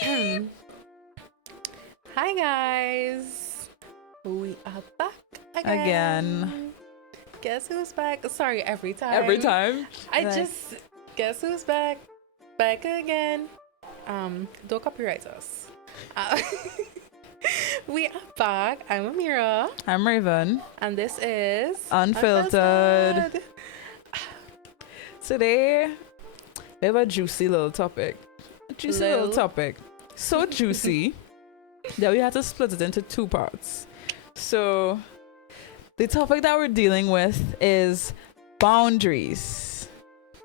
Hi guys, we are back again. Guess who's back? Sorry, every time. Every time. I just guess who's back? Back again. Don't copyright us. Uh, we are back. I'm Amirah, I'm Raven. and this is Unfiltered. Today, we have a juicy little topic. So juicy that we had to split it into two parts. So, the topic that we're dealing with is boundaries.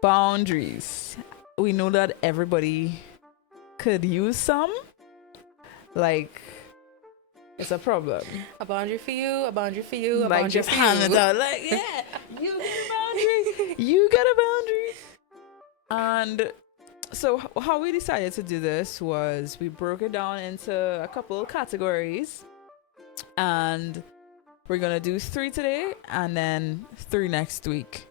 Boundaries. We know that everybody could use some. Like, it's a problem. A boundary for you, a boundary for you, a Like, boundary just for hand it you. out. Like, yeah, you get a boundary. You get a boundary. And so how we decided to do this was we broke it down into a couple of categories, and we're gonna do 3 today and then 3 next week.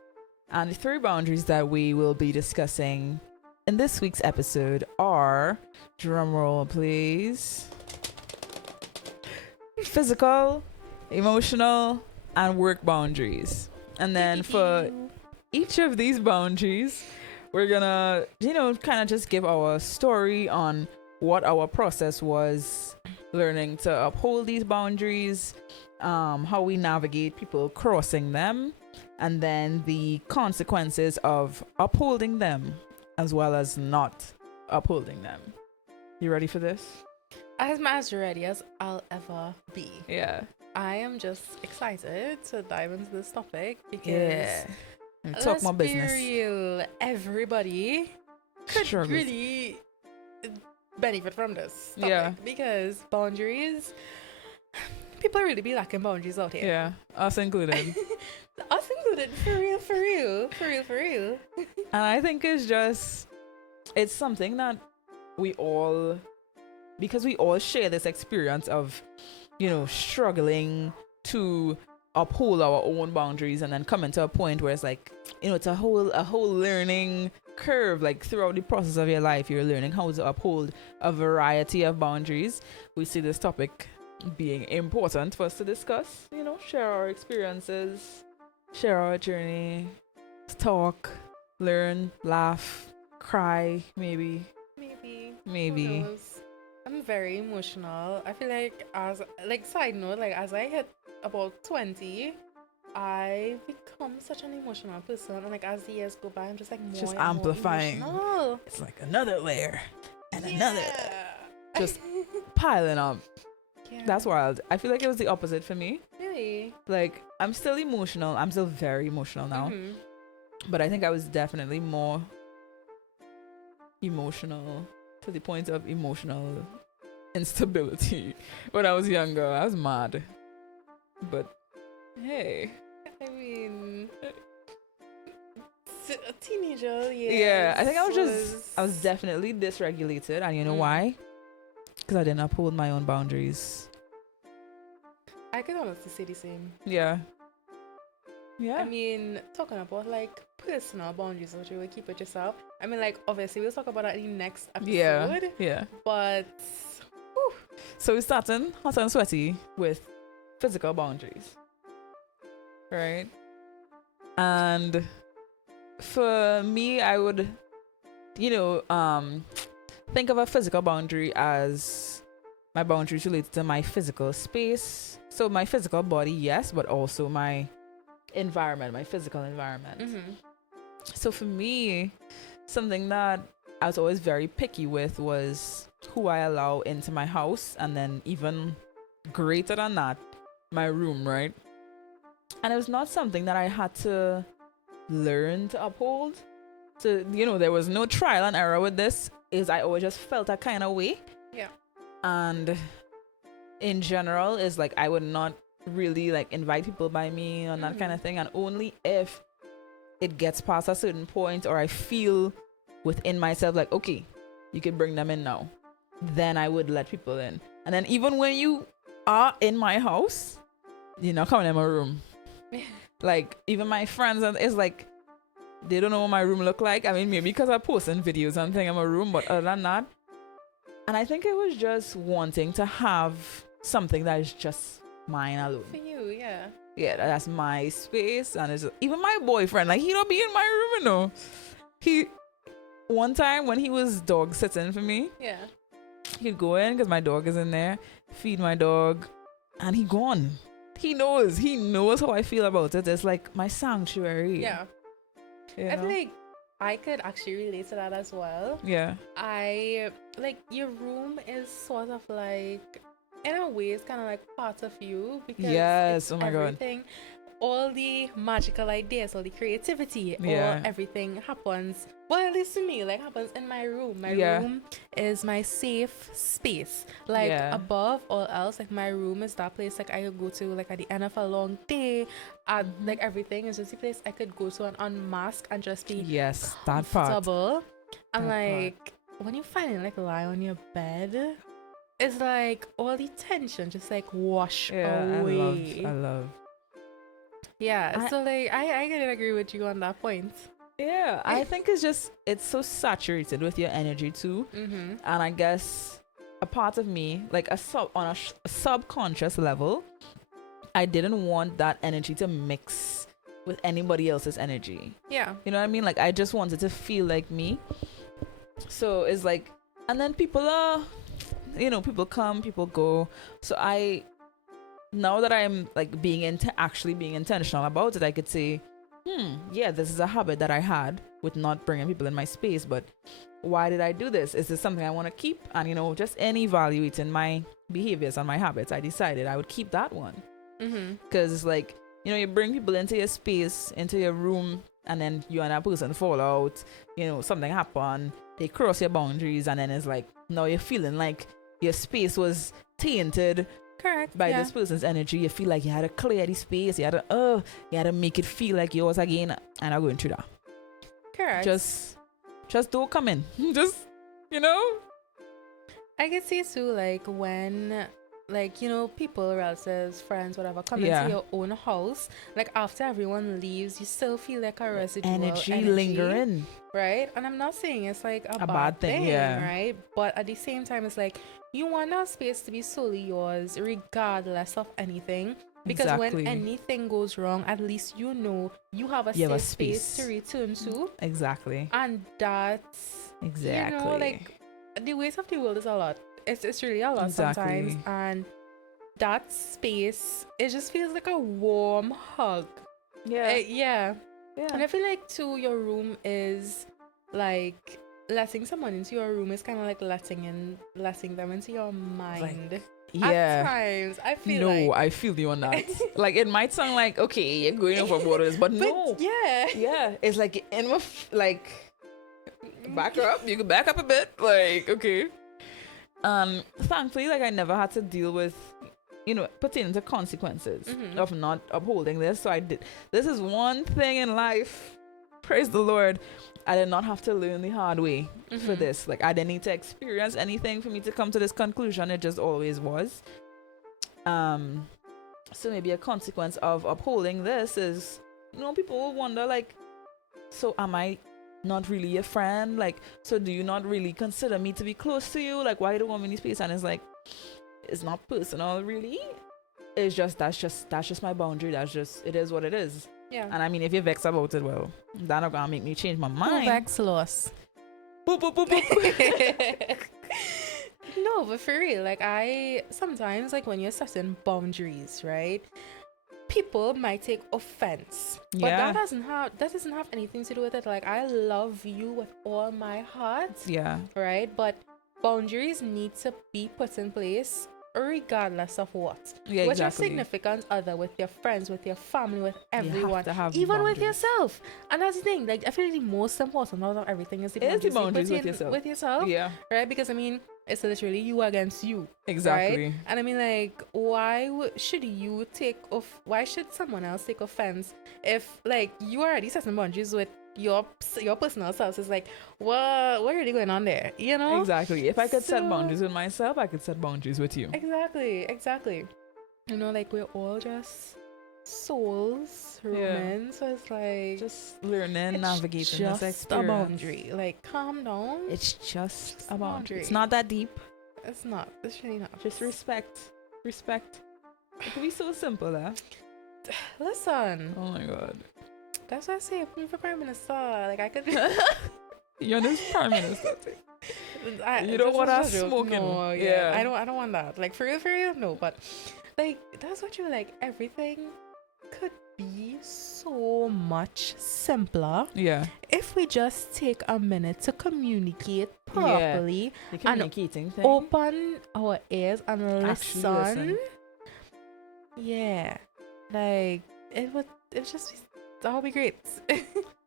And the 3 boundaries that we will be discussing in this week's episode are, drum roll please, physical, emotional, and work boundaries. And then for each of these boundaries, we're gonna, kind of just give our story on what our process was learning to uphold these boundaries, how we navigate people crossing them, and then the consequences of upholding them as well as not upholding them. You ready for this? I'm as ready as I'll ever be. Yeah. I am just excited to dive into this topic because Yeah. And talk let's more be business. real, everybody could Struggles. really benefit from this topic Yeah. because boundaries, people really be lacking boundaries out here. Yeah, us included. Us included, for real. And I think it's something that we all, because we all share this experience of, struggling to uphold our own boundaries and then coming to a point where it's like, it's a whole learning curve. Like throughout the process of your life, you're learning how to uphold a variety of boundaries. We see this topic being important for us to discuss, share our experiences, share our journey, talk, learn, laugh, cry, maybe. Who knows? I'm very emotional. I feel like side note, as I hit about 20, I become such an emotional person, and as the years go by, I'm just more Just and amplifying. more emotional. It's like another layer and another, Yeah. just piling up. Yeah. That's wild. I feel like it was the opposite for me. Really. Like, I'm still emotional. I'm still very emotional now. Mhm. But I think I was definitely more emotional to the point of emotional instability when I was younger. I was mad. But hey. I mean, a teenager, Yeah, I think I was definitely dysregulated. And you know why? Because I didn't uphold my own boundaries. I could honestly say the same. Yeah. Yeah. I mean, talking about personal boundaries that you will keep with yourself. I mean, obviously we'll talk about that in the next episode. Yeah. But So we're starting hot and sweaty with physical boundaries. Right? And for me, I would, think of a physical boundary as my boundaries related to my physical space. So my physical body, yes, but also my environment, my physical environment. So for me, something that I was always very picky with was who I allow into my house, and then even greater than that, my room, right? And it was not something that I had to learn to uphold. So, there was no trial and error with this. I always just felt that kind of way. yeah. And in general, is I would not really invite people by me on that kind of thing. And only if it gets past a certain point, or I feel within myself okay, you could bring them in now, then I would let people in. And then even when you are in my house, you're not coming in my room. Even my friends, and it's they don't know what my room look like. I mean, maybe because I post in videos and thing in my room, but other than that, And I think it was just wanting to have something that is just mine alone. For you, yeah. Yeah, that's my space. And it's even my boyfriend, like, he don't be in my room, you know. He, one time when he was dog sitting for me, Yeah. he'd go in because my dog is in there, feed my dog, and he gone. He knows how I feel about it. It's like my sanctuary. Yeah. You I know? feel like I could actually relate to that as well. Yeah. I like your room is sort of like, in a way, it's kind of like part of you because Yes. it's Oh my God. everything, all the magical ideas, all the creativity, Yeah. all everything happens. Well, at least to me, like happens in my room. My Yeah. room is my safe space. Like Yeah. above all else, like my room is that place like I could go to like at the end of a long day. Like everything is just a place I could go to and unmask and just be Yes. That part. comfortable. And That part. like when you finally like lie on your bed, it's like all the tension just like wash Yeah. away. I love. Yeah, so like I can agree with you on that point. Yeah, I think it's so saturated with your energy too. Mm-hmm. And I guess a part of me, like on a subconscious level, I didn't want that energy to mix with anybody else's energy. Yeah. You know what I mean? Like, I just wanted to feel like me. So it's like, and then people people come, people go. So now that I'm like actually being intentional about it, I could say, yeah, this is a habit that I had with not bringing people in my space. But why did I do this? Is this something I want to keep? And, just in evaluating my behaviors and my habits, I decided I would keep that one. Because it's like, you bring people into your space, into your room, and then you and that person fall out, something happen, they cross your boundaries, and then it's like, now you're feeling like your space was tainted. Correct. By this person's energy. You feel like you had to clear the space, you had to make it feel like yours again, and I'm going through that. Correct. Just don't come in. Just, I could see too, like when people, relatives, friends, whatever, come Yeah. into your own house, like after everyone leaves, you still feel like a residual energy lingering. Right? And I'm not saying it's like a bad thing, yeah. right? But at the same time, it's like you want that space to be solely yours, regardless of anything. Because Exactly. when anything goes wrong, at least you have a safe space to return to. Exactly. And that's Exactly. like the weight of the world is a lot. It's really a lot sometimes. And that space, it just feels like a warm hug. Yeah. Yeah. And I feel like too, your room is like letting someone into your room is kind of like letting them into your mind. At times, I feel I feel you on that. Like, it might sound like, okay, you're going overboard with this, but no. Yeah. It's like back her up. You can back up a bit. Like, okay. Thankfully, like, I never had to deal with, pertaining to consequences of not upholding this. So I did. This is one thing in life. Praise the Lord. I did not have to learn the hard way for this. Like, I didn't need to experience anything for me to come to this conclusion. It just always was. So maybe a consequence of upholding this is, people will wonder, like, so am I not really a friend? Like, so do you not really consider me to be close to you? Like, why do you want me in space? And it's like, it's not personal, really. It's just that's just my boundary. It is what it is. Yeah. And I mean, if you're vexed about it, well, that's not gonna make me change my mind. Vex loss. Boop, boop, boop, boop. No, but for real, like I sometimes, like when you're setting boundaries, right? People might take offense, but that doesn't have anything to do with it. Like, I love you with all my heart, right? But boundaries need to be put in place regardless of what. With your significant other, with your friends, with your family, with everyone, even boundaries. with yourself. And that's the thing, like I feel like the most important out of everything is the boundaries with yourself. Yeah. Right? Because I mean, it's literally you against you. Exactly. Right? And I mean, like, why should someone else take offense if, like, you already set some boundaries with your personal self? It's like, what really going on there? Exactly. If I could set boundaries with myself, I could set boundaries with you. Exactly. Like, we're all just souls roaming, so it's like just learning, navigating this experience. a boundary. Like, calm down. It's just a boundary. It's not that deep. It's not. It's really not. Just respect. It could be so simple, eh? Listen, Oh my god. that's what I say. Put me for prime minister. Like I could. You're this prime minister thing. You don't This want is us a joke. smoking. No, Yeah. I don't. I don't want that. Like for real, no. But like that's what you like. Everything could be so much simpler Yeah. if we just take a minute to communicate properly The communicating thing. open our ears and Actually listen. Yeah, like it just that would be great.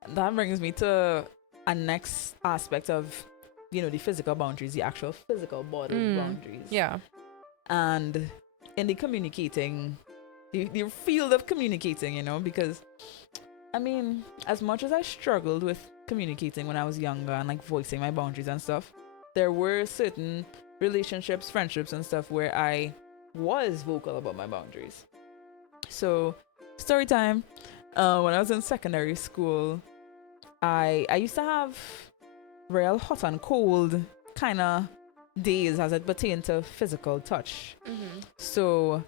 That brings me to a next aspect of, the physical boundaries, the actual physical body boundaries. Yeah. And in the communicating, the field of communicating, because I mean, as much as I struggled with communicating when I was younger and like voicing my boundaries and stuff, there were certain relationships, friendships and stuff where I was vocal about my boundaries. So, story time. When I was in secondary school, I used to have real hot and cold kind of days as it pertained to physical touch. Mm-hmm. So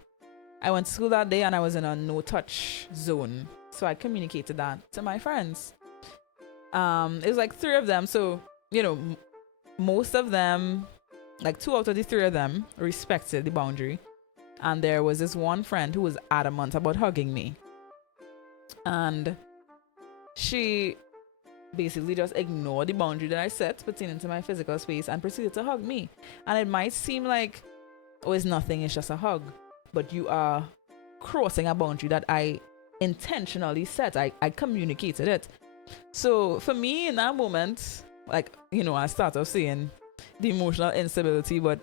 I went to school that day and I was in a no touch zone. So I communicated that to my friends. It was like 3 of them. So, most of them, like 2 out of the 3 of them respected the boundary. And there was this one friend who was adamant about hugging me. And she basically just ignored the boundary that I set pertaining to my physical space and proceeded to hug me. And it might seem like, oh, it's nothing, it's just a hug. But you are crossing a boundary that I intentionally set. I communicated it. So for me in that moment, like, I started seeing the emotional instability, but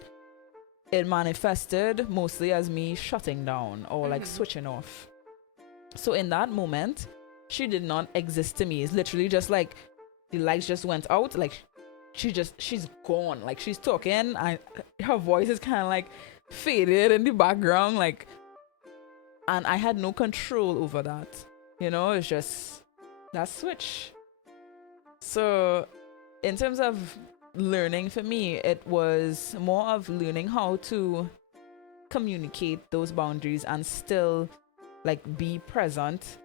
it manifested mostly as me shutting down or like switching off. So in that moment, she did not exist to me. It's literally just like the lights just went out. Like she's gone. Like she's talking and her voice is kind of like faded in the background. Like, and I had no control over that. It's just that switch. So in terms of learning for me, it was more of learning how to communicate those boundaries and still like be present.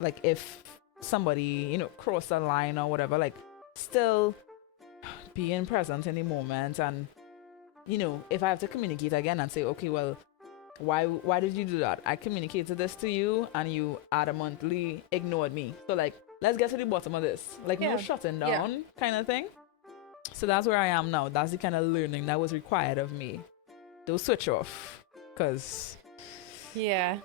Like if somebody crossed a line or whatever, like still being present in the moment. And if I have to communicate again and say, okay, well, why did you do that? I communicated this to you and you adamantly ignored me, so like let's get to the bottom of this. Like no shutting down kind of thing. So that's where I am now. That's the kind of learning that was required of me. Don't switch off, because I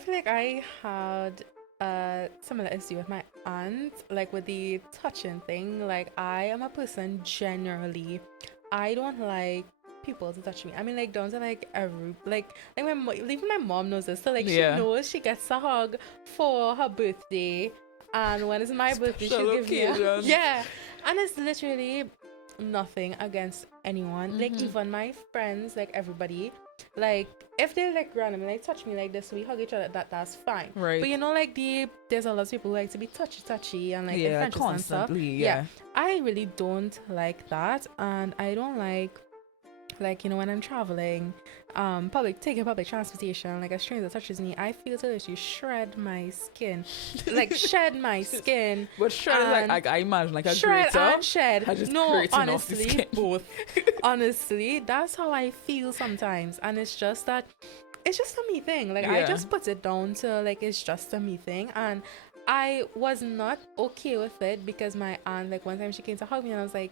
feel like I had a similar issue with my aunt, like with the touching thing. Like I am a person generally, I don't like people to touch me. I mean, like down to like even my mom knows this. So like she knows she gets a hug for her birthday, and when it's my birthday, she'll give me and it's literally nothing against anyone. Like even my friends, like everybody. Like if they like randomly like touch me like this, we hug each other. That's fine. Right. But like there's a lot of people who like to be touchy and like in friendships constantly. And stuff. I really don't like that, and I don't like when I'm traveling, taking public transportation, like a stranger touches me, I feel to literally shred my skin, like shed my skin. But shred is like I imagine like a shred grater. And shed. No, honestly, both. Honestly, that's how I feel sometimes, and it's just a me thing. Like I just put it down to like it's just a me thing, and I was not okay with it because my aunt, like one time she came to hug me and I was like,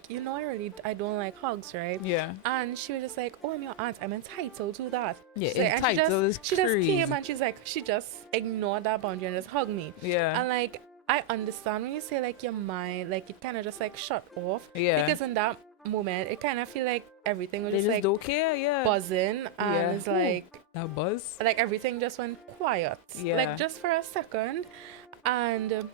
I don't like hugs, right? Yeah. And she was just like, oh, I'm your aunt, I'm entitled to that. Yeah, like, entitled she just came and she's like, she just ignored that boundary and just hugged me. Yeah. And like, I understand when you say like your mind, like it kind of just like shut off. Yeah. Because in that moment, it kind of feel like everything was just like don't care, buzzing, and it's like that buzz. Like everything just went quiet. Yeah. Like just for a second. And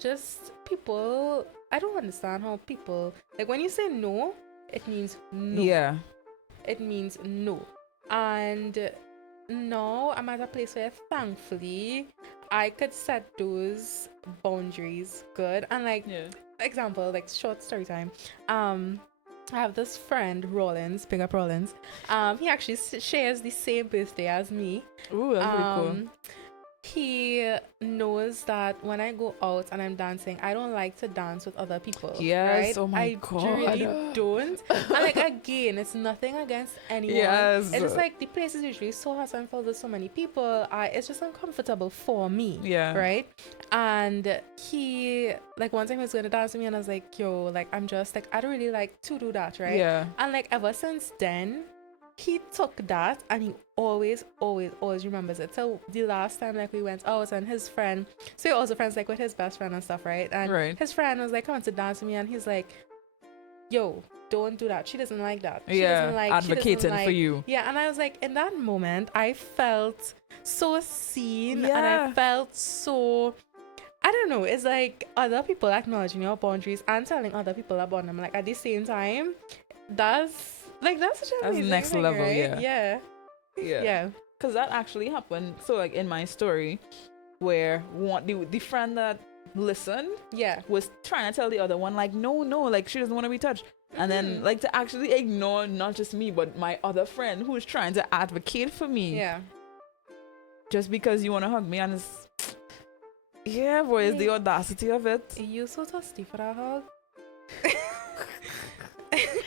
just people, I don't understand how people, like when you say no, it means no. Yeah. It means no. And now I'm at a place where thankfully I could set those boundaries good. And like example, like short story time. I have this friend, Rollins, big up Rollins. He actually shares the same birthday as me. Ooh, that's really cool. He knows that when I go out and I'm dancing, I don't like to dance with other people. Yes, right? oh my I God. really don't. And like again, it's nothing against anyone. Yes. It's just like the place is usually so hot and filled with so many people. It's just uncomfortable for me. Yeah. Right? And he like one time he was going to dance with me and I was like, yo, like I'm just like I don't really like to do that, right? Yeah. And like ever since then, he took that and he always remembers it. So the last time like we went out and his friend, so he also friends like with his best friend and stuff, right? And his friend was like coming to dance with me and he's like, yo, don't do that. She doesn't like that. She doesn't like advocating for you. Yeah, and I was like, in that moment, I felt so seen and I felt so, I don't know, it's like other people acknowledging your boundaries and telling other people about them. Like at the same time, that's such an amazing next thing, level, right? yeah. Because that actually happened. So like in my story, where the friend that listened, was trying to tell the other one like, no, like she doesn't want to be touched, and then like to actually ignore not just me but my other friend who is trying to advocate for me. Just because you want to hug me, and it's boy, it's the audacity of it. You so thirsty for a hug.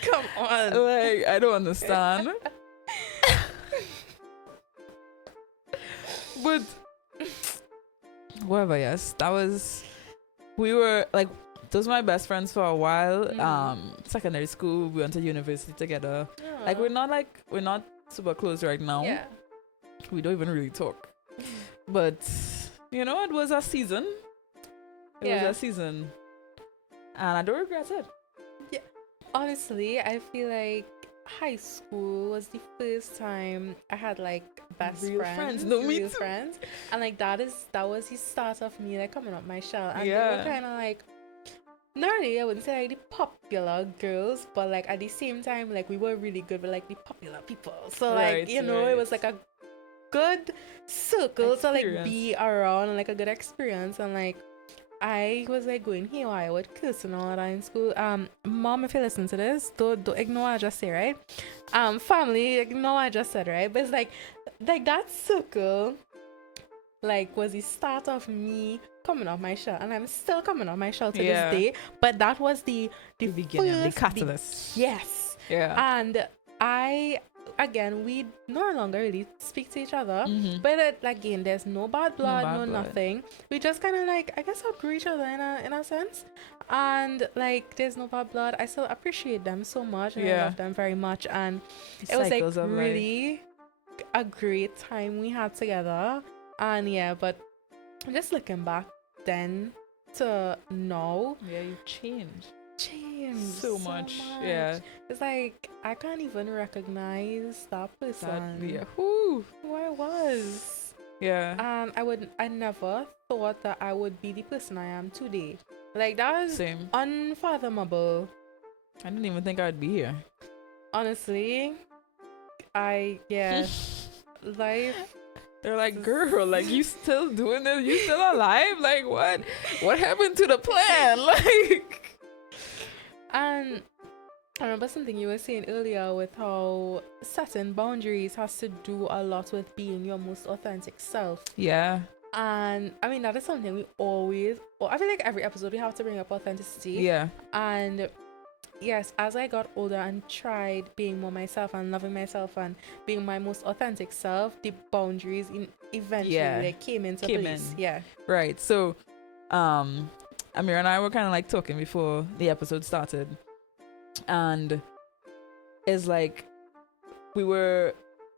Come on. Like, I don't understand. But whatever, yes. We were like, those were my best friends for a while. Secondary school, we went to university together. Like we're not super close right now. Yeah. We don't even really talk. But you know, it was a season. It was a season. And I don't regret it. Yeah. Honestly, I feel like high school was the first time I had like best real friends. No, me real too. friends. And like that was the start of me like coming up my shell. And they Yeah. were kinda like not really, I wouldn't say like the popular girls, but like at the same time, like we were really good with like the popular people. So like, you know, it was like a good circle to like be around and like a good experience. And like I was like going haywire with cursing all that in school. Mom, if you listen to this, don't ignore what I just say, right? Family, ignore what I just said, right? But it's like that circle like was the start of me coming off my shell, and I'm still coming off my shell to this day. But that was the beginning, the catalyst. Yes. Yeah. And we no longer really speak to each other, but again, there's no bad blood, nothing. We just kind of like, I guess, outgrew each other in a sense, and like there's no bad blood. I still appreciate them so much, and I love them very much, and it was like really a great time we had together. And but just looking back then to now, you changed so much. It's like I can't even recognize that person who I was. And I never thought that I would be the person I am today. Like that was unfathomable. I didn't even think I'd be here, honestly. Life. They're like, girl, like you still doing this? You still alive? Like what happened to the plan? Like, and I remember something you were saying earlier with how setting boundaries has to do a lot with being your most authentic self. Yeah. And I mean, that is something we always, I feel like every episode we have to bring up authenticity. Yeah. And yes, as I got older and tried being more myself and loving myself and being my most authentic self, the boundaries eventually came into place. Yeah. Right. So, Amirah and I were kind of like talking before the episode started, and it's like we were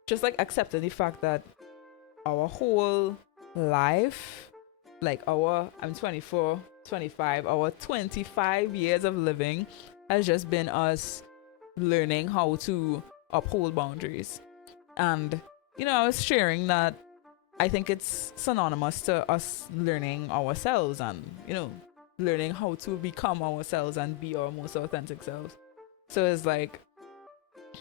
just like accepting the fact that our whole life, like I'm 24, 25, our 25 years of living has just been us learning how to uphold boundaries. And, you know, I was sharing that I think it's synonymous to us learning ourselves and, you know, learning how to become ourselves and be our most authentic selves. So it's like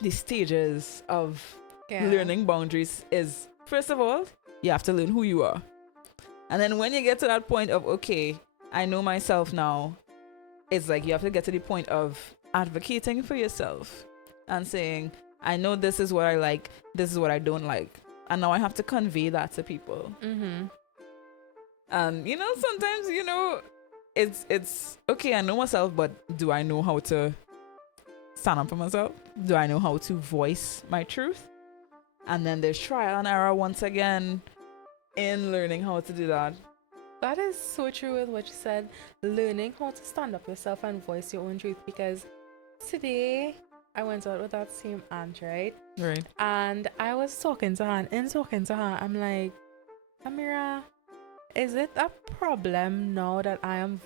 the stages of learning boundaries is, first of all, you have to learn who you are. And then when you get to that point of, okay, I know myself now, it's like you have to get to the point of advocating for yourself and saying, I know this is what I like, this is what I don't like, and now I have to convey that to people. Mm-hmm. And sometimes it's okay, I know myself, but do I know how to stand up for myself? Do I know how to voice my truth? And then there's trial and error once again in learning how to do that. That is so true with what you said. Learning how to stand up yourself and voice your own truth. Because today I went out with that same aunt, right? Right. And I was talking to her, and in talking to her, I'm like, Amirah, is it a problem now that I am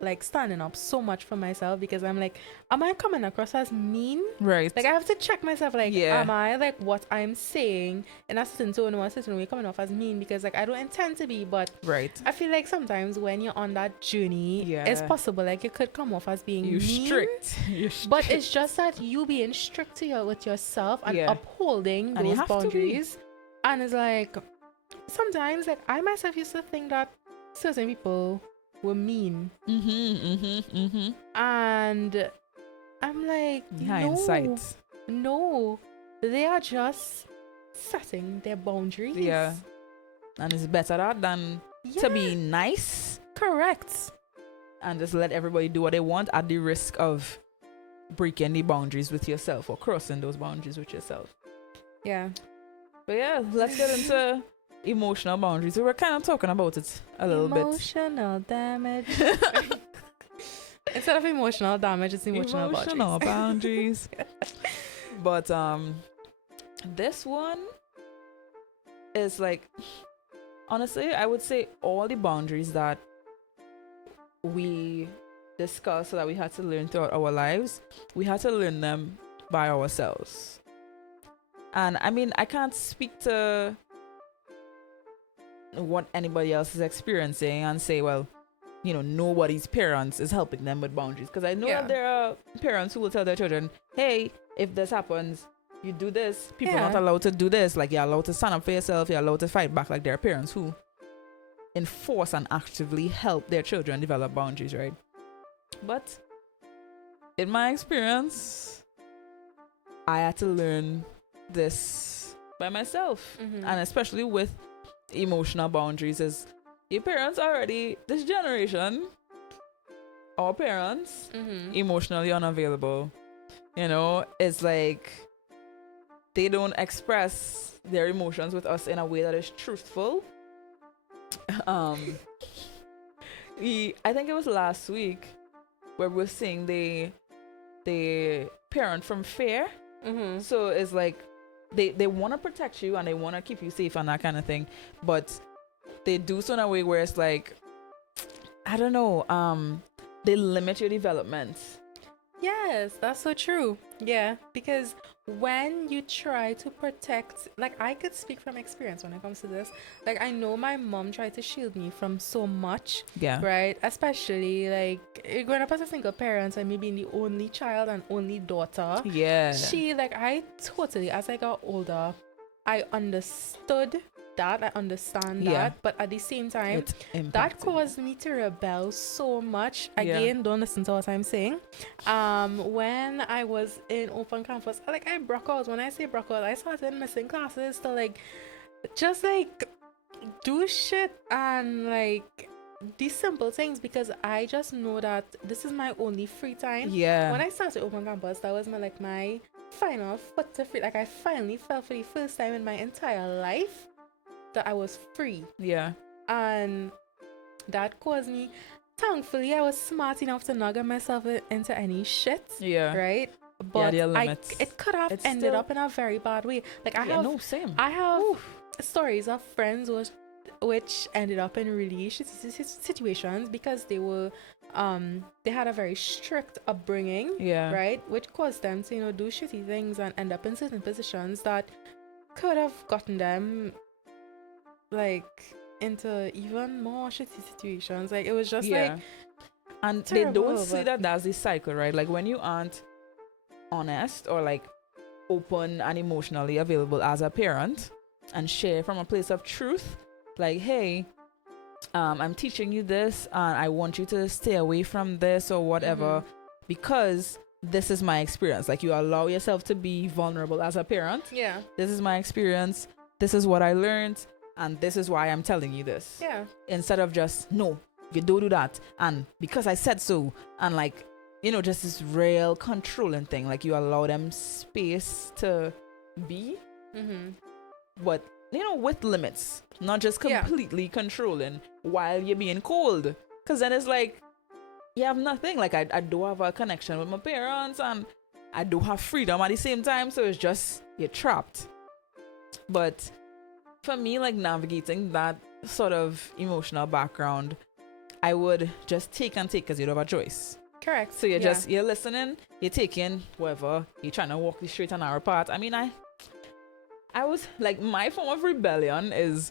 like standing up so much for myself? Because I'm like, am I coming across as mean? Right. Like I have to check myself, like, Yeah. am I like what I'm saying in a certain tone or a certain way coming off as mean? Because like I don't intend to be, but Right. I feel like sometimes when you're on that journey, Yeah. it's possible like it could come off as being You're mean. strict. You're But strict. it's just that you being strict with yourself and Yeah. upholding And you those have to be. boundaries. And it's like sometimes like I myself used to think that certain people were mean. And I'm like, Hindsight. no, they are just setting their boundaries. Yeah. And it's better that than to be nice correct and just let everybody do what they want at the risk of breaking the boundaries with yourself or crossing those boundaries with yourself. Yeah. But yeah, let's get into emotional boundaries. We were kind of talking about it a little bit. Emotional damage. Instead of emotional damage, it's emotional boundaries. But this one is like, honestly, I would say all the boundaries that we discussed that we had to learn throughout our lives, we had to learn them by ourselves. And I mean, I can't speak to what anybody else is experiencing and say, well, nobody's parents is helping them with boundaries. Because I know that there are parents who will tell their children, hey, if this happens, you do this. People are not allowed to do this. Like, you're allowed to stand up for yourself. You're allowed to fight back. Like, there are parents who enforce and actively help their children develop boundaries, right? But in my experience, I had to learn this by myself. And especially with emotional boundaries, is your parents already, this generation, our parents, emotionally unavailable. It's like they don't express their emotions with us in a way that is truthful. I think it was last week where we were saying they parent from fear. So it's like they want to protect you and they want to keep you safe and that kind of thing, but they do so in a way where it's like, I don't know, they limit your development. Yes, that's so true. Yeah, because when you try to protect, like I could speak from experience when it comes to this. Like I know my mom tried to shield me from so much. Yeah. Right? Especially like growing up as a single parent and me being the only child and only daughter. Yeah. I totally, as I got older, I understood that, I understand that, but at the same time, that caused me to rebel so much. Again, don't listen to what I'm saying. When I was in open campus, I broke out. When I say broke out, I started missing classes to just do shit and these simple things, because I just know that this is my only free time. Yeah. When I started open campus, that was my final foot to free. I finally felt for the first time in my entire life that I was free. Yeah. And that caused me, thankfully I was smart enough to not get myself into any shit. Yeah. Right? But limits. it could have ended up in a very bad way. I have stories of friends which ended up in really shitty situations because they were they had a very strict upbringing, right, which caused them to do shitty things and end up in certain positions that could have gotten them into even more shitty situations. It was just and terrible, they don't see that as a cycle, right? Like when you aren't honest or open and emotionally available as a parent and share from a place of truth, hey, I'm teaching you this and I want you to stay away from this or whatever because this is my experience. Like, you allow yourself to be vulnerable as a parent. Yeah. This is my experience. This is what I learned. And this is why I'm telling you this. Yeah. Instead of just, no, you don't do that. And because I said so. And like, you know, just this real controlling thing. Like, you allow them space to be. But, you know, with limits. Not just completely controlling while you're being cold. Because then it's like, you have nothing. Like, I do have a connection with my parents. And I do have freedom at the same time. So it's just, you're trapped. But for me, like, navigating that sort of emotional background, I would just take and take because you don't have a choice. Correct. So you're listening, you're taking whatever, you're trying to walk the straight and narrow path. I mean, I was like, my form of rebellion is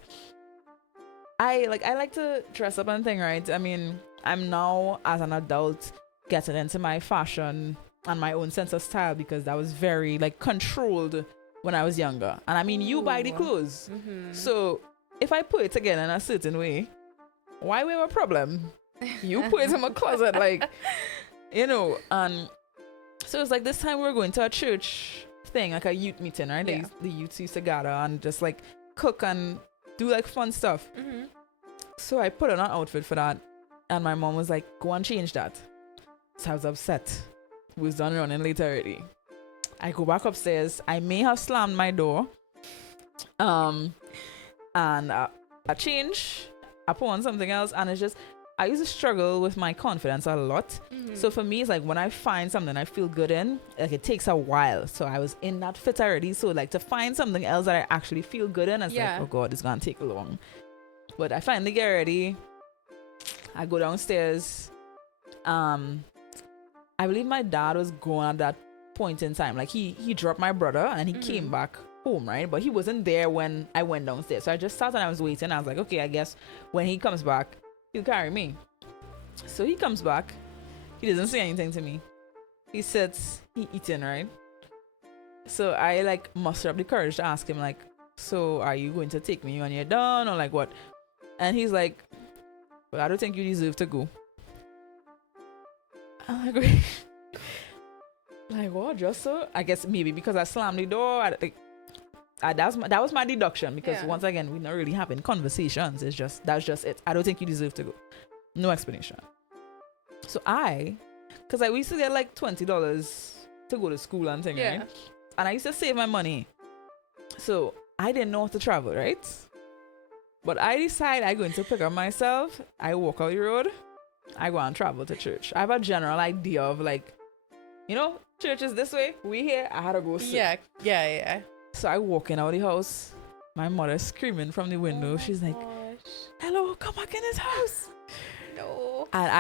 I like to dress up and thing, right? I mean, I'm now as an adult getting into my fashion and my own sense of style because that was very like controlled when I was younger. And I mean, you buy the clothes. So if I put it together in a certain way, why we have a problem? You put it in my closet, like, you know. And so it's like this time we were going to a church thing, like a youth meeting, right? Yeah. The youths used to gather and just like cook and do like fun stuff. So I put on an outfit for that. And my mom was like, go and change that. So I was upset. We was done running late already. I go back upstairs. I may have slammed my door. And I change. I put on something else. And it's just, I used to struggle with my confidence a lot. So for me, it's like when I find something I feel good in, like it takes a while. So I was in that fit already. So like to find something else that I actually feel good in, it's like, oh God, it's going to take long. But I finally get ready. I go downstairs. I believe my dad was going at that point in time. Like he dropped my brother and he came back home, right? But he wasn't there when I went downstairs. So I just sat and I was waiting. I was like, okay, I guess when he comes back, he'll carry me. So he comes back. He doesn't say anything to me. He sits, he eating, right? So I like muster up the courage to ask him, like, so are you going to take me when you're done or like what? And he's like, well, I don't think you deserve to go. I'm like, wait. Like, what? Just so? I guess maybe because I slammed the door. That was my deduction because once again, we're not really having conversations. That's just it. I don't think you deserve to go. No explanation. So because I used to get like $20 to go to school and thing, right? And I used to save my money. So I didn't know how to travel, right? But I decide I'm going to pick up myself. I walk out the road. I go and travel to church. I have a general idea of like, you know, church is this way. We here. I had to go sit. Yeah. So I walk in out the house. My mother screaming from the window. She's like, hello, come back in this house. No. And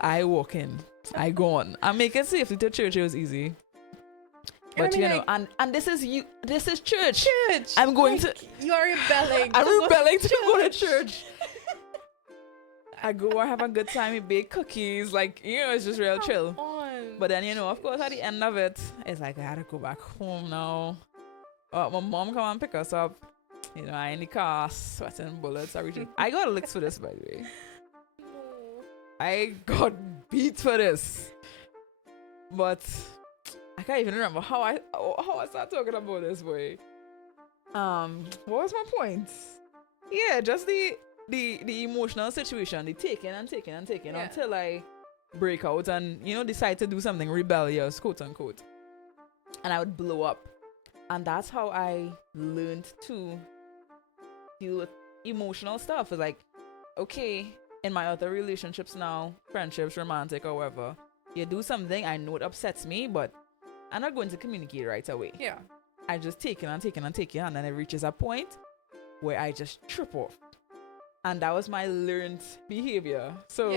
I walk in. I go on. I make it safely to church. It was easy. But you know, and this is church. I'm going to. You are rebelling. I'm rebelling to go to church. I go, I have a good time, we bake cookies, like, you know, it's just real chill. But then, you know, of course, at the end of it, it's like, I had to go back home now. My mom come and pick us up. You know, I in the car, sweating bullets. I got licks for this, by the way. I got beat for this. But I can't even remember how I started talking about this, boy. What was my point? Yeah, just the emotional situation, the taking until I break out and, you know, decide to do something rebellious, quote unquote. And I would blow up. And that's how I learned to deal with emotional stuff. It's like, okay, in my other relationships now, friendships, romantic or whatever, you do something, I know it upsets me, but I'm not going to communicate right away. Yeah. I just take it, and then it reaches a point where I just trip off. And that was my learned behavior. So,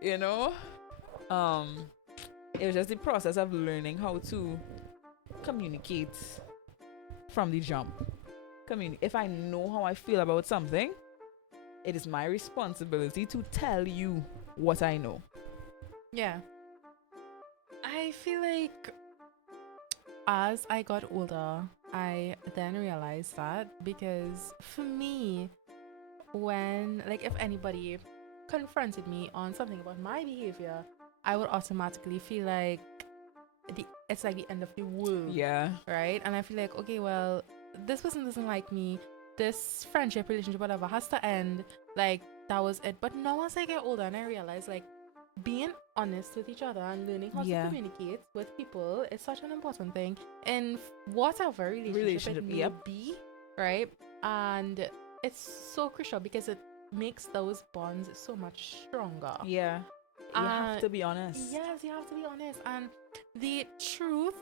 you know, it was just the process of learning how to communicate from the jump. If I know how I feel about something, it is my responsibility to tell you what I know. Yeah. I feel like as I got older, I then realized that because for me, when, like, if anybody confronted me on something about my behavior, I would automatically feel like it's like the end of the world. Yeah. Right? And I feel like, okay, well, this person doesn't like me. This friendship, relationship, whatever, has to end. Like, that was it. But now as I get older and I realize, like, being honest with each other and learning how to communicate with people is such an important thing in whatever relationship it may be, right? And it's so crucial because it makes those bonds so much stronger. Yeah. You have to be honest. Yes, you have to be honest. And the truth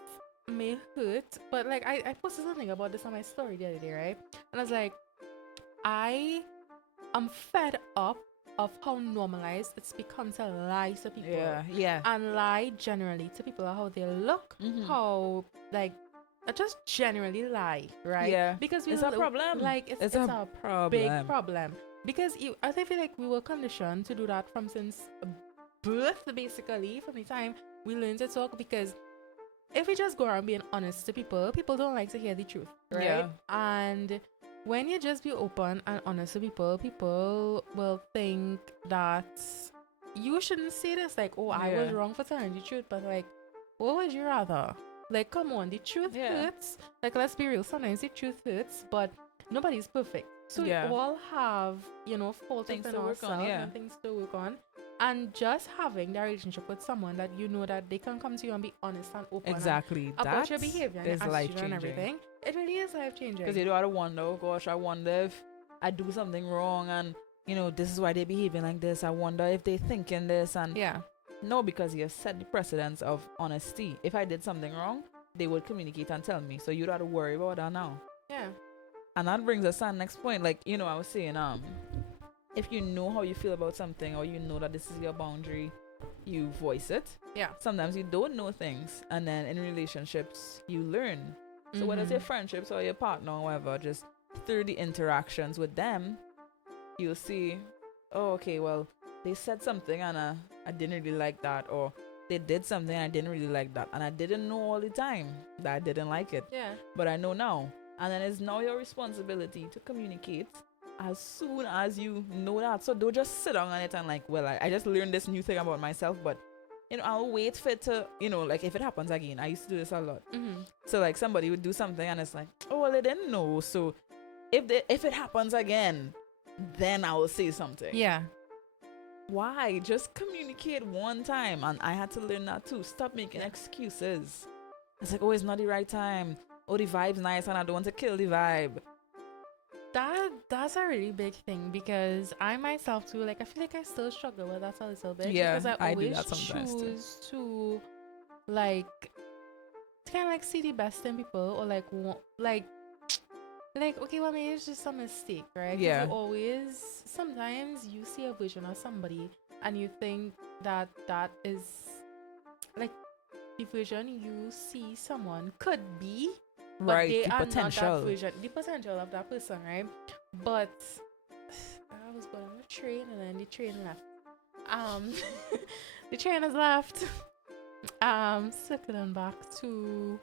may hurt, but like I posted something about this on my story the other day, right? And I was like, I am fed up of how normalized it's become to lie to people. Yeah. And lie generally to people, how they look, how, like, just generally lie, right? Yeah. Because it's a problem. Like, it's a problem. big problem. Because I feel like we were conditioned to do that from since birth, basically, from the time we learned to talk. Because if we just go around being honest to people, people don't like to hear the truth, right? Yeah. And when you just be open and honest to people, people will think that you shouldn't say this, like, oh, I was wrong for telling the truth. But like, what would you rather? Like, come on, the truth hurts. Like, let's be real, sometimes the truth hurts, but nobody's perfect. So we all have, faults things in to work on, and things to work on. And just having that relationship with someone that you know that they can come to you and be honest and open about your behavior and your attitude and everything, it really is life-changing. Because you don't have to wonder, oh gosh, I wonder if I do something wrong and, this is why they're behaving like this. I wonder if they're thinking this. And no, because you have set the precedence of honesty. If I did something wrong, they would communicate and tell me. So you don't have to worry about that now. Yeah. And that brings us to the next point. Like, I was saying, if you know how you feel about something, or you know that this is your boundary, you voice it. Yeah. Sometimes you don't know things, and then in relationships you learn. So whether it's your friendships or your partner or whatever, just through the interactions with them, you'll see, oh, okay, well, they said something and I didn't really like that, or they did something and I didn't really like that, and I didn't know all the time that I didn't like it. Yeah. But I know now. And then it's now your responsibility to communicate as soon as you know that. So don't just sit down on it and like, well, I just learned this new thing about myself, but I'll wait for it to, like if it happens again. I used to do this a lot. So like somebody would do something and it's like, oh, well, they didn't know. So if it happens again, then I will say something. Yeah. Why? Just communicate one time. And I had to learn that too. Stop making excuses. It's like, oh, it's not the right time. Oh, the vibe's nice and I don't want to kill the vibe. That's a really big thing, because I myself too, like, I feel like I still struggle with that a little bit. Yeah, because I always do that sometimes choose to like kind of like see the best in people, or like okay, well, maybe it's just a mistake, right? Yeah. You always, sometimes you see a version of somebody and you think that is like the version you see someone could be. But right, they the are potential. not that version, the potential of that person, right? But I was going on a train and then the train left. The train has left. Circling back to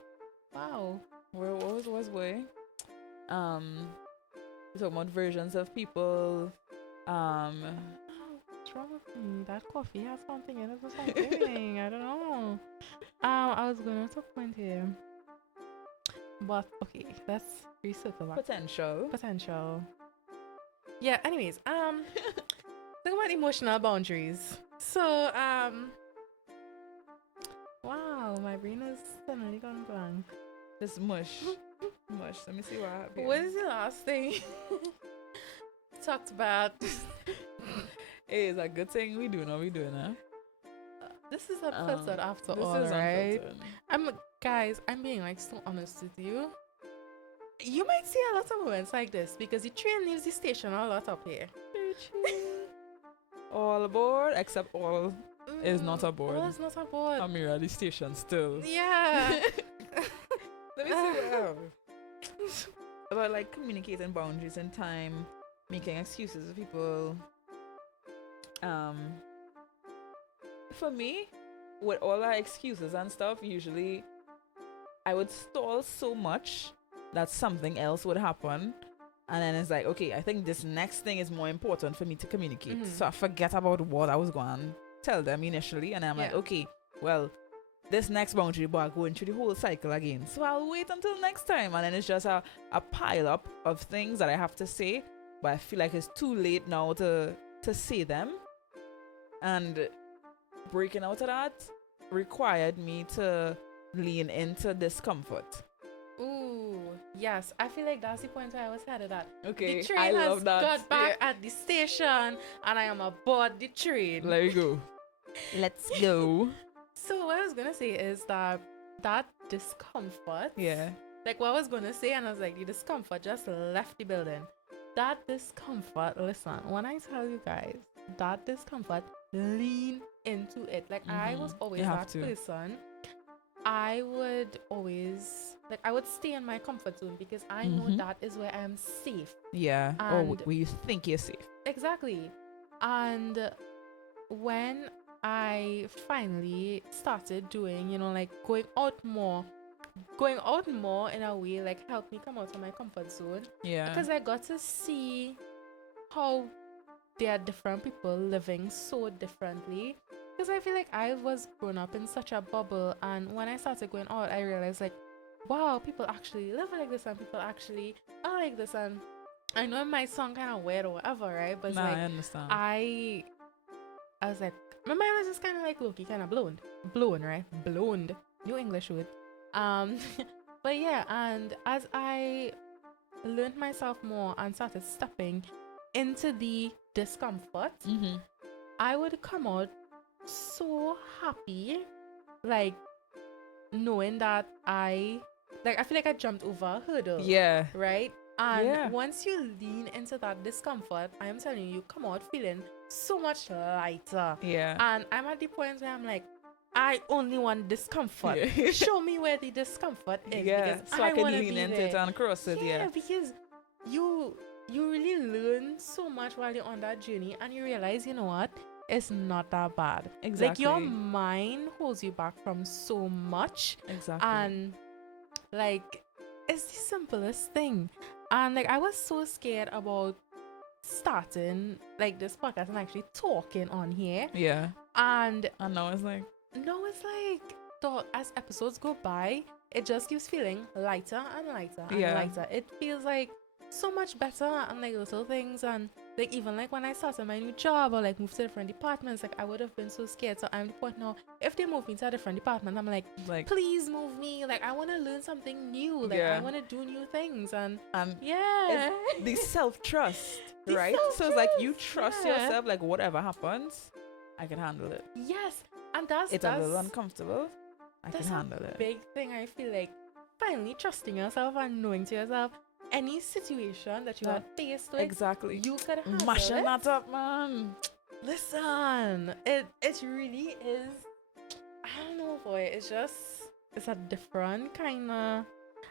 Where was way? We're talking about versions of people. What's wrong with me? That coffee has something in it or something. I don't know. I was gonna talk point here. But okay, let's recircle back. Potential. Yeah, anyways, talk about emotional boundaries. So, wow, my brain is suddenly gone blank. Just mush. Let me see what I have here. What is the last thing talked about? Hey, it's a good thing we do now. This is unfiltered after this all, is right? Unfiltered. Guys, I'm being like so honest with you. You might see a lot of moments like this because the train leaves the station a lot up here. All aboard, except all is not aboard. All is not aboard. Amirah, the station still. Yeah. Let me see what I have. About like communicating boundaries and time, making excuses with people. For me, with all our excuses and stuff, usually I would stall so much that something else would happen, And then it's like, okay, I think this next thing is more important for me to communicate. So I forget about what I was going to tell them initially. And I'm like, okay, well, this next boundary, but I go into the whole cycle again. So I'll wait until next time. And then it's just a pile up of things that I have to say. But I feel like it's too late now to say them. And breaking out of that required me to lean into discomfort. Ooh, yes. I feel like that's the point where I was headed at. Okay, the train I has love that. got back at the station and I am aboard the train. There you go. Let's go. So what I was going to say is that discomfort. Yeah. Like what I was going to say, and I was like, the discomfort just left the building. That discomfort, listen, when I tell you guys, that discomfort, lean into it. Like I was always that person. I would always, like, I would stay in my comfort zone because I know that is where I am safe. Yeah. Or where you think you're safe. Exactly. And when I finally started doing, you know, like going out more in a way, like helped me come out of my comfort zone. Yeah. Because I got to see how there are different people living so differently. Because I feel like I was grown up in such a bubble, and when I started going out, I realized like, wow, people actually live like this, and people actually are like this. And I know it might sound kind of weird or whatever, right? But I understand. I was like, my mind was just kind of like low-key, kind of blown, right? Blown, New English word. But yeah, and as I learned myself more and started stepping into the discomfort, I would come out so happy, like knowing that I feel like I jumped over a hurdle. Yeah. Right? And once you lean into that discomfort, I am telling you come out feeling so much lighter. Yeah. And I'm at the point where I'm like, I only want discomfort. Show me where the discomfort is. Yeah. Because so I can lean into it and cross it. Yeah, because you really learn so much while you're on that journey, and you realize, you know what? It's not that bad. Exactly. Like your mind holds you back from so much. Exactly. And like it's the simplest thing. And like I was so scared about starting like this podcast and actually talking on here. Yeah. And now it's like as episodes go by, it just keeps feeling lighter and lighter and lighter. It feels like so much better, and like little things, and like even like when I started my new job or like moved to different departments, like I would have been so scared. So I'm at the point now, if they move me to a different department, I'm like please move me. Like I want to learn something new. Like I want to do new things, and it's the self-trust, right? So it's like you trust yourself. Like whatever happens, I can handle it. Yes, and that's a little uncomfortable. I can handle it. Big thing. I feel like finally trusting yourself and knowing to yourself, any situation that you are faced with, exactly, you could handle mashing that up, man. Listen, it really is. I don't know, boy. It's a different kind of.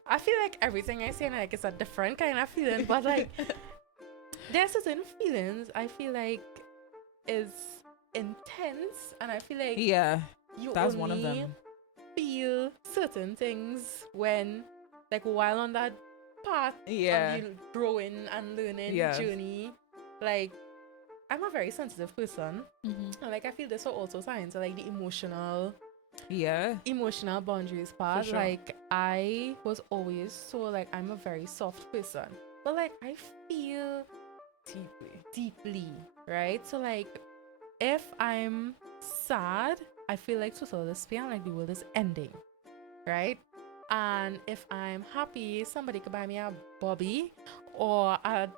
I feel like everything I say, like it's a different kind of feeling, but like there's certain feelings I feel like is intense, and I feel like you that's only one of them. Feel certain things when, like, while on that path of you growing and learning journey. Like I'm a very sensitive person, and like I feel this for also signs, so like the emotional boundaries part. Sure. Like I was always so like I'm a very soft person, but like I feel deeply, right? So like if I'm sad, I feel like total despair, like the world is ending, right? And if I'm happy, somebody could buy me a Bobby or a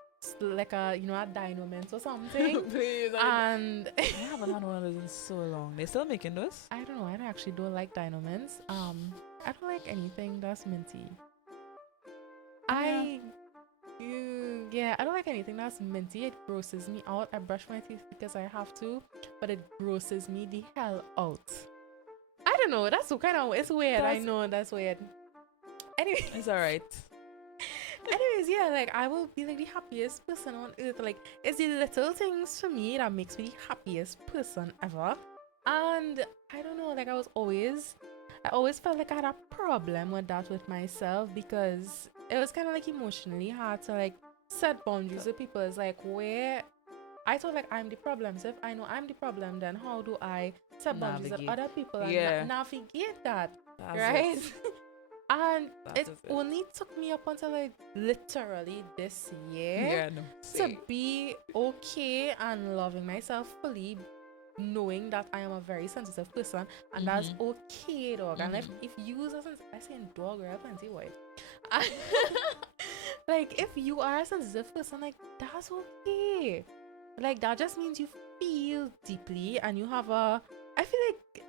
Dynamint or something. Please. And I haven't had one of those in so long. They still making those? I don't know. I actually don't like Dynamints. I don't like anything that's minty. I don't like anything that's minty. It grosses me out. I brush my teeth because I have to, but it grosses me the hell out. I don't know. That's so kind of, it's weird. I know that's weird. Anyway, it's all right. Anyways, like I will be like the happiest person on earth. Like it's the little things for me that makes me the happiest person ever. And I don't know, like I always felt like I had a problem with that with myself, because it was kind of like emotionally hard to like set boundaries with people is like where I thought like I'm the problem. So if I know I'm the problem, then how do I set boundaries with Navigate. other people and Yeah. navigate that, That's right? it. And That it is it. only took me up until like literally this year Yeah, no. to See. be okay and loving myself fully, knowing that I am a very sensitive person and that's okay, dog. And if you as a I say dog, right? Plenty white. Like if you are a sensitive person, like that's okay. Like that just means you feel deeply and you have a. I feel like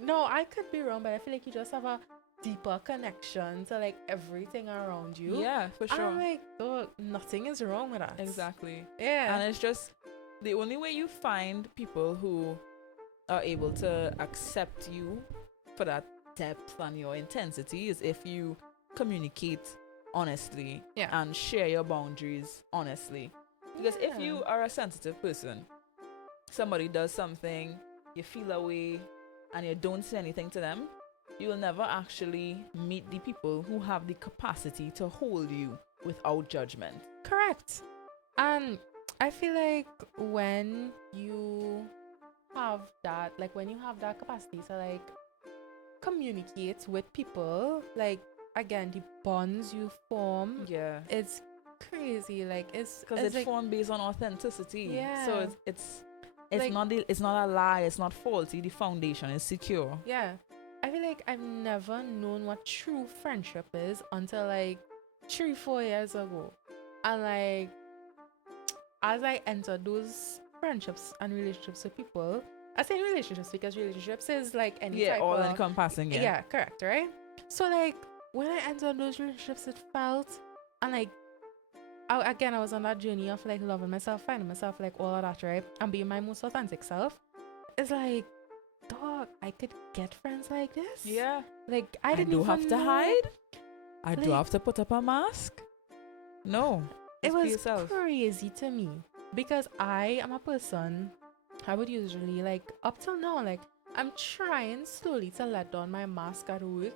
no, I could be wrong, but I feel like you just have a deeper connection to like everything around you. Yeah, for And sure. I'm like, dog, nothing is wrong with that. Exactly. Yeah. And it's just the only way you find people who are able to accept you for that depth and your intensity is if you communicate honestly and share your boundaries honestly. Because if you are a sensitive person, somebody does something, you feel a way, and you don't say anything to them, you will never actually meet the people who have the capacity to hold you without judgment. Correct. And I feel like when you have that, like when you have that capacity to like communicate with people, like again, the bonds you form, it's crazy. Like it's because it's like, formed based on authenticity. Yeah. So it's like, it's not a lie. It's not faulty. The foundation is secure. Yeah. I feel like I've never known what true friendship is until like 3-4 years ago. And like as I entered those friendships and relationships with people, I say relationships because relationships is like any type all of encompassing. Yeah, correct, right? So like when I entered those relationships, it felt and like I was on that journey of like loving myself, finding myself, like all of that, right? And being my most authentic self. It's like, dog, I could get friends like this. Yeah. Like I didn't even have to know. hide. I do have to put up a mask. No. It was yourself. crazy to me because I am a person. I would usually like up till now, like I'm trying slowly to let down my mask at work.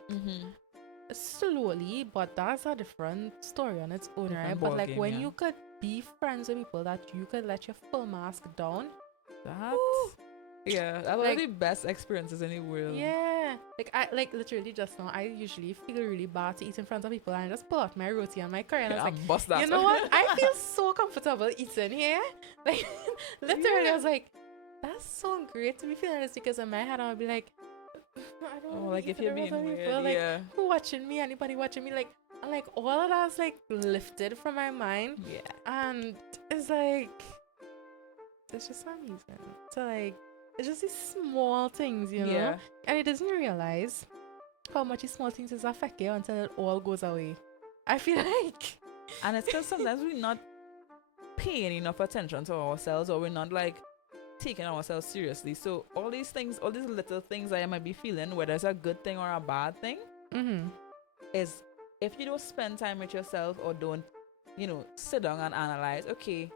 Slowly, but that's a different story on its own, right? But like when you could be friends with people that you could let your full mask down, that's one of the best experiences in the world. Yeah, like I like literally just now. I usually feel really bad to eat in front of people, and I just pull out my roti and my curry, and I was like, bust that. you know what? I feel so comfortable eating here. Like literally, I was like, that's so great to be feeling this because in my head I would be like, I don't know, like if you're being weird, like who watching me? Anybody watching me? Like, and like all of that's like lifted from my mind. Yeah, and it's like it's just amazing. So like. It's just these small things, you know? Yeah. And it doesn't realize how much these small things affect you until it all goes away. I feel like. And it's because sometimes we're not paying enough attention to ourselves or we're not like taking ourselves seriously. So all these things, all these little things that I might be feeling, whether it's a good thing or a bad thing, is if you don't spend time with yourself or don't, sit down and analyze, okay,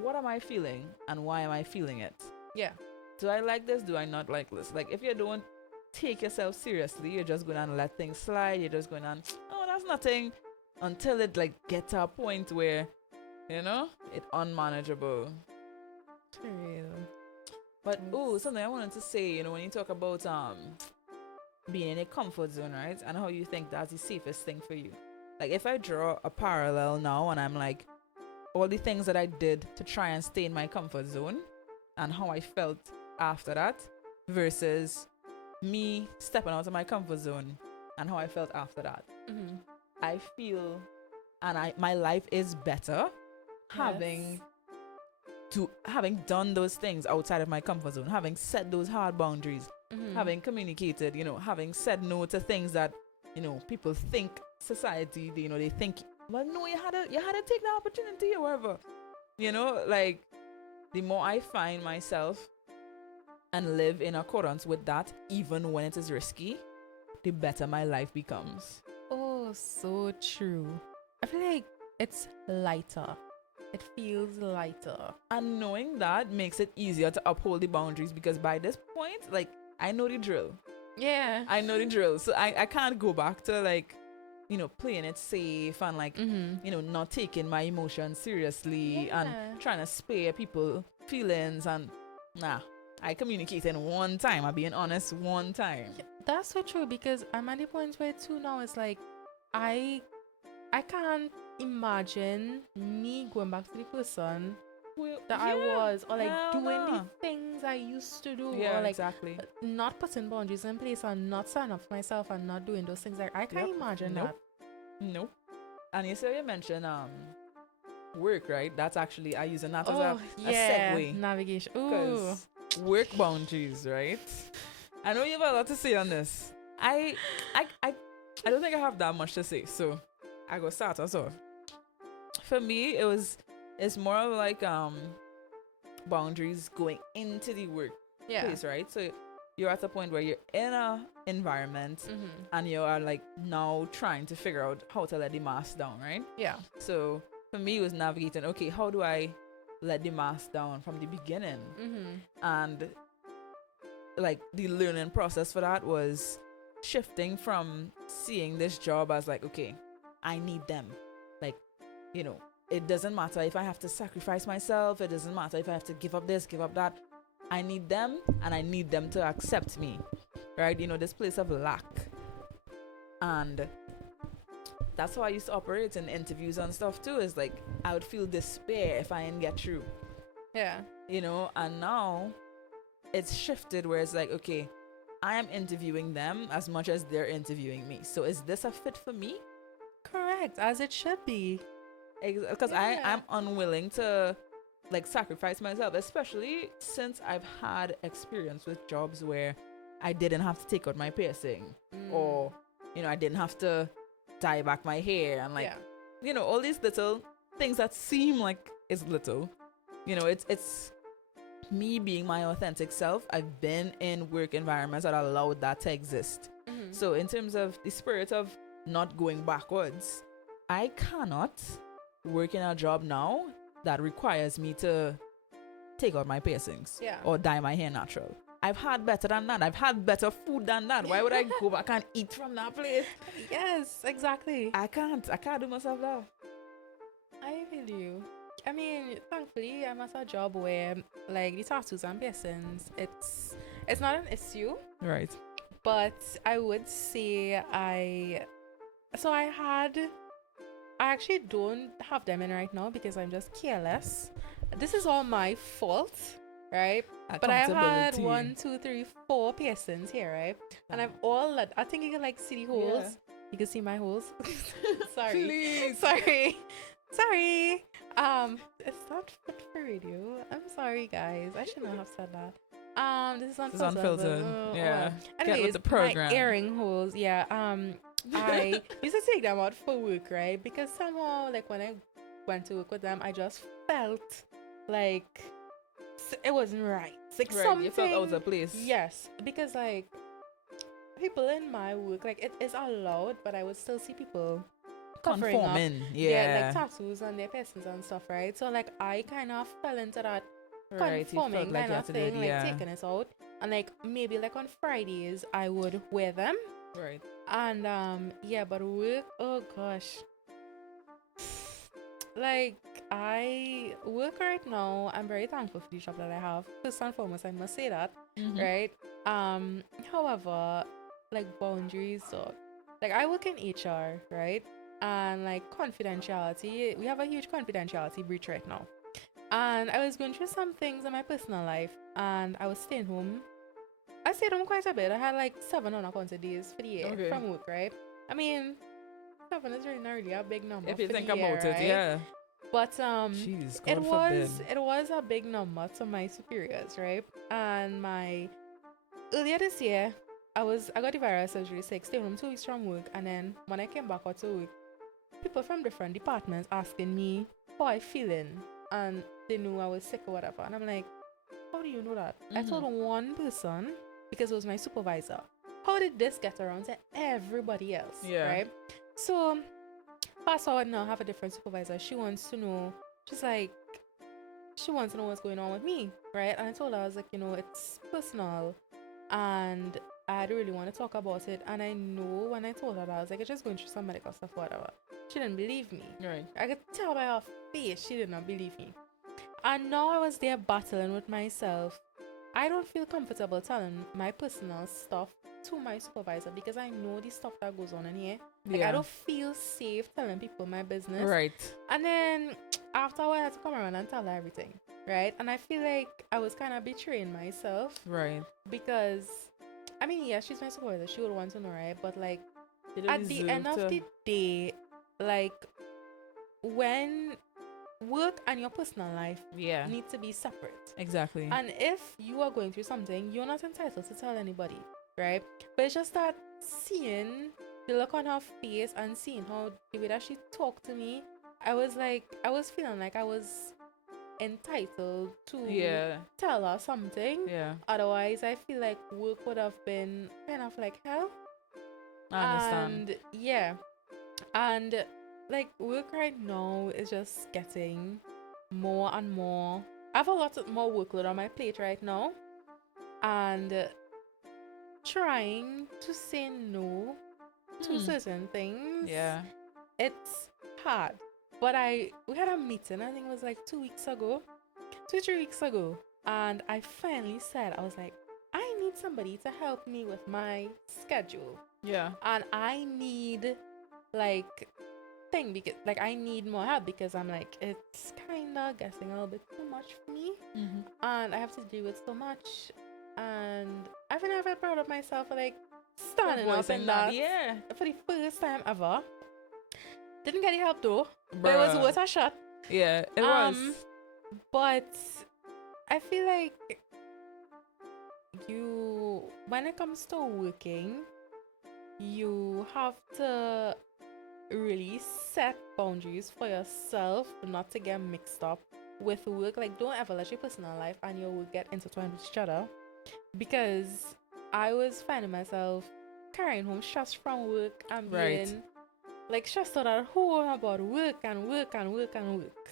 what am I feeling and why am I feeling it? Yeah. Do I like this? Do I not like this? Like, if you don't take yourself seriously, you're just going to let things slide. You're just going to, oh, that's nothing, until it, like, gets to a point where, it's unmanageable. Real. But, something I wanted to say, when you talk about being in a comfort zone, right? And how you think that's the safest thing for you. Like, if I draw a parallel now and I'm like, all the things that I did to try and stay in my comfort zone, and how I felt after that versus me stepping out of my comfort zone and how I felt after that. I feel and my life is better having done those things outside of my comfort zone, having set those hard boundaries, having communicated, having said no to things that, people think society, they think, well, no, you had to take the opportunity or whatever. Like, the more I find myself and live in accordance with that, even when it is risky, the better my life becomes. Oh, so true. I feel like it's lighter. It feels lighter. And knowing that makes it easier to uphold the boundaries because by this point, like, I know the drill. Yeah. I know the drill. So I can't go back to, like, playing it safe and like, Mm-hmm. not taking my emotions seriously and Yeah. trying to spare people feelings. And nah, I communicated one time. I'm being honest, one time. Yeah, that's so true because I'm at the point where too now it's like I I can't imagine me going back to the person Well, that I yeah, was, or like hell doing the nah. things I used to do, Yeah, or like exactly. not putting boundaries in place and not standing up for myself and not doing those things. Like I Yep. can't imagine Nope. that. Nope. And you mentioned work, right? That's actually I using that as Oh a yeah, segue navigation. Ooh. because work boundaries, right? I know you have a lot to say on this. I I I I don't think I have that much to say, so I go start us off. For me, it's more of like boundaries going into the Yeah. workplace, right? So you're at a point where you're in a environment Mm-hmm. and you are like now trying to figure out how to let the mask down, right? Yeah. So for me, it was navigating. Okay, how do I let the mask down from the beginning? Mm-hmm. And like the learning process for that was shifting from seeing this job as like, okay, I need them. Like, you know, it doesn't matter if I have to sacrifice myself, it doesn't matter if I have to give up this, give up that. I need them and I need them to accept me. Right? This place of lack. And that's how I used to operate in interviews and stuff too. Is like I would feel despair if I didn't get through. Yeah. And now it's shifted where it's like, okay, I am interviewing them as much as they're interviewing me. So is this a fit for me? Correct, as it should be. Because Yeah. I'm unwilling to like sacrifice myself, especially since I've had experience with jobs where I didn't have to take out my piercing or I didn't have to dye back my hair and like all these little things that seem like it's little. It's me being my authentic self. I've been in work environments that allowed that to exist. Mm-hmm. So in terms of the spirit of not going backwards, I cannot work in a job now that requires me to take out my piercings or dye my hair natural. I've had better than that. I've had better food than that. Why would I go back and eat from that place? Yes, exactly. I can't do myself that. I feel you. I mean, thankfully, I'm at a job where, like, the tattoos and piercings, it's not an issue. Right. But I would say I actually don't have them in right now because I'm just careless. This is all my fault, right? But I've had 1, 2, 3, 4 piercings here, right? And I've all let, I think you can like see the holes. Yeah. You can see my holes. Sorry. Please. Sorry. It's not fit for radio. I'm sorry, guys. I should not have said that. This is unfiltered. Yeah. Anyways, get with the program. My earring holes. Yeah. I used to take them out for work, right? Because somehow, like when I went to work with them, I just felt like it wasn't right. Like right, something. You felt out of place. Yes, because like people in my work, like it is allowed, but I would still see people conforming. Yeah, like tattoos and their piercings and stuff, right? So like I kind of fell into that conforming kind of thing, like taking it out, and like maybe like on Fridays I would wear them. Right. And but work, oh gosh. Like I work right now. I'm very thankful for the job that I have. First and foremost, I must say that. Mm-hmm. Right? However, like boundaries, so like I work in HR, right? And like confidentiality, we have a huge confidentiality breach right now. And I was going through some things in my personal life and I was staying home. I stayed home quite a bit. I had like 7 unaccounted days for the year from work, right? I mean, 7 is really not really a big number. If you think about it, right? yeah. But Jeez, God it was a big number to my superiors, right? And earlier this year, I got the viral surgery, so I stayed home 2 weeks from work, and then when I came back out to work, people from different departments asking me how I feeling, and they knew I was sick or whatever, and I'm like, how do you know that? Mm-hmm. I told one person because it was my supervisor. How did this get around to everybody else? Yeah. Right? So fast forward now, I have a different supervisor. She wants to know, she wants to know what's going on with me, right? And I told her, I was like, it's personal. And I really want to talk about it. And I know when I told her that, I was like, I'm just going through some medical stuff, whatever. She didn't believe me. Right. I could tell by her face she did not believe me. And now I was there battling with myself. I don't feel comfortable telling my personal stuff to my supervisor because I know the stuff that goes on in here. Like, Yeah. I don't feel safe telling people my business. Right. And then after a while, I had to come around and tell her everything. Right? And I feel like I was kind of betraying myself. Right. Because, I mean, yeah, she's my supervisor. She would want to know, right? But, like, You don't at the end deserve of to. the day, like, when work and your personal life Yeah. need to be separate. Exactly. And if you are going through something, you're not entitled to tell anybody, right? But it's just that seeing the look on her face and seeing how the way that she talked to me, I was feeling like I was entitled to Yeah. tell her something. Yeah. Otherwise, I feel like work would have been kind of like hell. I understand. And yeah, and like work right now is just getting more and more. I have a lot more workload on my plate right now, and trying to say no to certain things. Yeah. It's hard. But we had a meeting, I think it was like 2 weeks ago, 3 weeks ago, and I finally said, I was like, I need somebody to help me with my schedule. Yeah. And I need like because like I need more help because I'm like it's kind of getting a little bit too much for me, and I have to deal with so much, and I've never proud of myself for like standing up in that Yeah. for the first time ever. Didn't get the help though, Bruh. but it was worth a shot. Yeah, it was. But I feel like when it comes to working, you have to really set boundaries for yourself not to get mixed up with work. Like, don't ever let your personal life and your work get intertwined with each other, because I was finding myself carrying home stress from work and being like stressed out at home about work and work and work and work.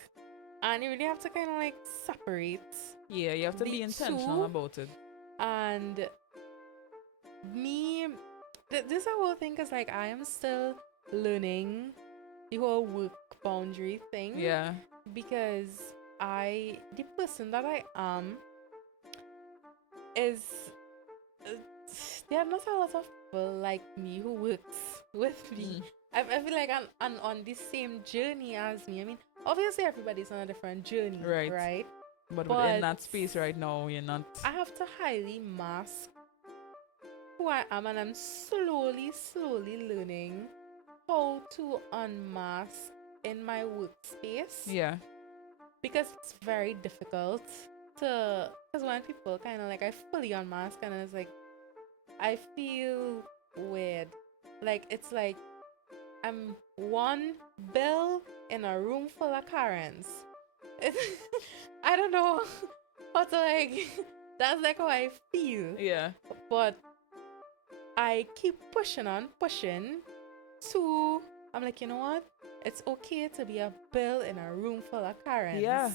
And you really have to kind of like separate. Yeah, you have to be intentional about it. And me, this whole thing is like I am still learning the whole work boundary thing. Yeah. Because the person that I am is, there are not a lot of people like me who works with me. I feel like I'm on the same journey as me. I mean, obviously everybody's on a different journey, right? But within that space right now, you're not. I have to highly mask who I am, and I'm slowly learning how to unmask in my workspace. Yeah. Because it's very difficult because when people kind of like, I fully unmask and it's like, I feel weird. Like, it's like I'm one Bill in a room full of Karens. I don't know how to like, that's like how I feel. Yeah. But I keep pushing to, I'm like, you know what? It's okay to be a Bill in a room full of Karens. Yeah.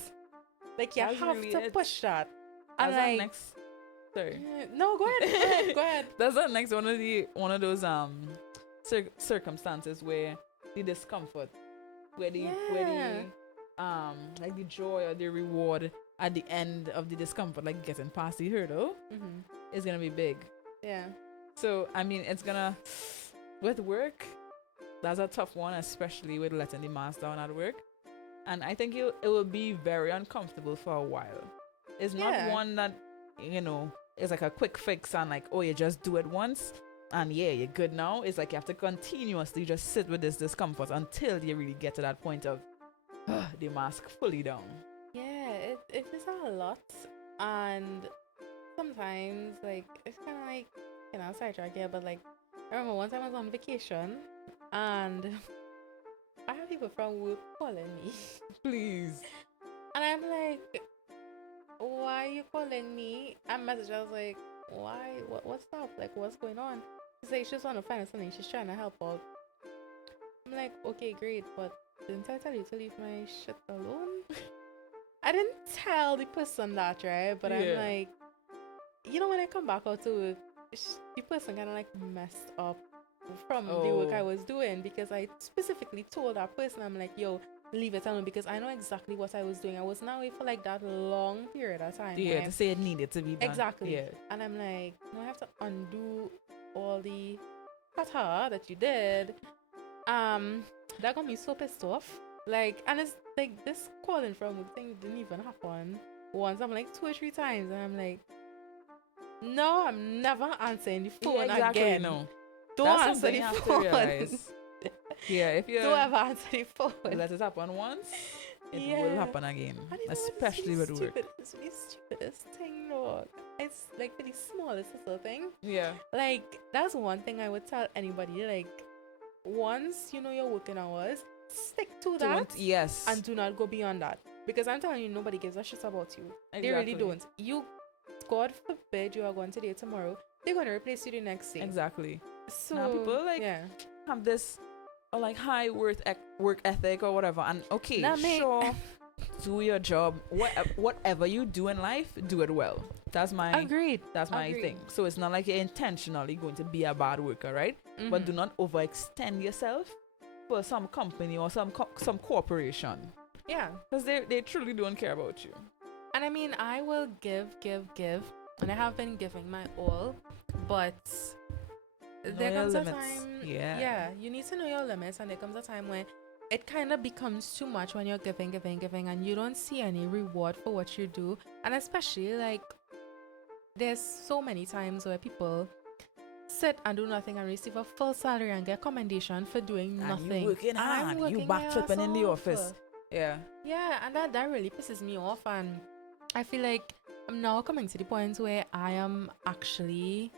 Like, you That's have really to push that. And That's like, next. Sorry. No, go ahead. Go ahead. That's the next one of those circumstances where the discomfort, where the like the joy or the reward at the end of the discomfort, like getting past the hurdle, is gonna be big. Yeah. So I mean, it's gonna with work. That's a tough one, especially with letting the mask down at work. And I think it will be very uncomfortable for a while. It's not one that, is like a quick fix and like, oh, you just do it once and yeah, you're good now. It's like you have to continuously just sit with this discomfort until you really get to that point of the mask fully down. Yeah, it is a lot. And sometimes, like, it's kind of like, sidetrack here, but like, I remember one time I was on vacation and I have people from work calling me. Please. And I'm like, why are you calling me? And message, I was like, why? What's up? Like, what's going on? She's like, she just want to find something. She's trying to help out. I'm like, okay, great, but didn't I tell you to leave my shit alone? I didn't tell the person that, right? But I'm like, when I come back out to work, the person kind of like messed up from the work I Oh. was doing, because I specifically told that person, I'm like, yo, leave it alone, because I know exactly what I was doing. I was not away for like that long period of time. Yeah, where to say it needed to be done. exactly. Yeah. And I'm like, no, I have to undo all the tata that you did. That got me so pissed off. Like, and it's like this calling from work thing didn't even happen once. I'm like 2 or 3 times, and I'm like, no, I'm never answering the phone Yeah, exactly. again. No. Don't That's answer something the you have to phone. realize. Yeah, if you Don't ever answer the phone. let it happen once, it will Yeah. happen again. And you know what, Especially with work. It's the stupidest thing, Lord. It's like the smallest little thing. Yeah. Like, that's one thing I would tell anybody. Like, once you know your working hours, stick to that. Yes. And do not go beyond that. Because I'm telling you, nobody gives a shit about you. Exactly. They really don't. You, God forbid, you are going today, tomorrow, they're going to replace you the next day. Exactly. So, Now people like have this like high work ethic or whatever, and okay, Nah, mate. sure, do your job. Whatever you do in life, do it well. That's my Agreed. That's my Agreed. thing. So it's not like you're intentionally going to be a bad worker, right? But do not overextend yourself for some company or some corporation, Yeah. because they truly don't care about you. And I mean, I will give, and I have been giving my all, but there Know your comes a limits. time, Yeah. you need to know your limits, and there comes a time where it kind of becomes too much when you're giving, and you don't see any reward for what you do. And especially, like, there's so many times where people sit and do nothing and receive a full salary and get commendation for doing And nothing. you working hard, you working my backflipping ass in the off. office. Yeah. Yeah, and that really pisses me off, and I feel like I'm now coming to the point where I am actually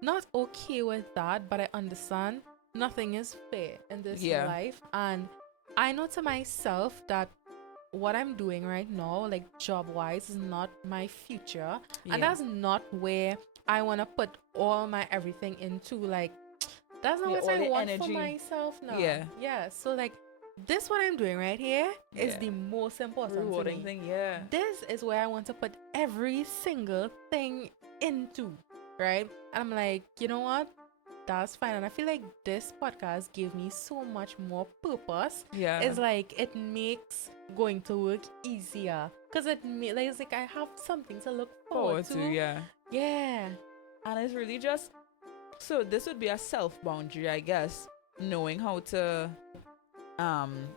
not okay with that, but I understand nothing is fair in this Yeah. life, and I know to myself that what I'm doing right now, like job-wise, is not my future, Yeah. and that's not where I want to put all my everything into. Like, that's not Yeah, what all I the want energy. for myself now. Yeah. So like, this what I'm doing right here is Yeah. the most important Rewarding to me. thing, yeah. This is where I want to put every single thing into, right? And I'm like, you know what? That's fine. And I feel like this podcast gave me so much more purpose. Yeah. It's like it makes going to work easier, because it's like I have something to look forward to. Yeah. Yeah. And it's really just, so this would be a self boundary, I guess, knowing how to